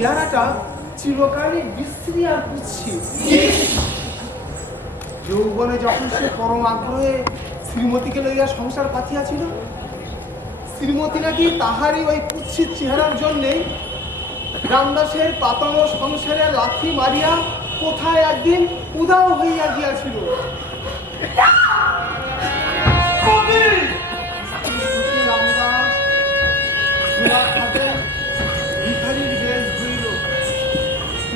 চেহারাটা চিরকালই বিশ্রী আর কুৎসিত। যৌবনে যখন সে পরম আগ্রহে শ্রীমতীকে লইয়া সংসার পাতিয়াছিল, শ্রীমতী নাকি তাহারই ওই কুৎসিত চেহারার জন্যেই রামদাসের পাতানো সংসারে লাথি মারিয়া কোথায় একদিন উদাও হইয়া গিয়াছিল। রামদাস ভিখারির বেশ ধরিল,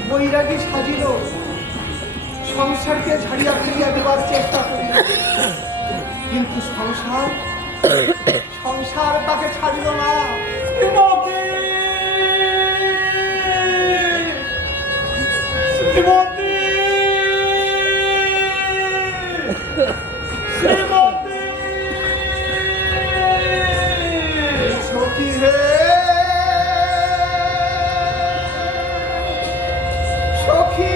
বৈরাগী সাজিল, সংসারকে ছাড়িয়া ফিরিয়া দেবার চেষ্টা করিল, কিন্তু সংসার তাকে ছাড়িল না। সখী হে সখী,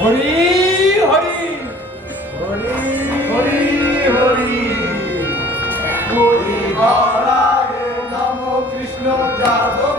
হরি হরি হরি হরি হরি হরি হরি, নাম কৃষ্ণ যাদব।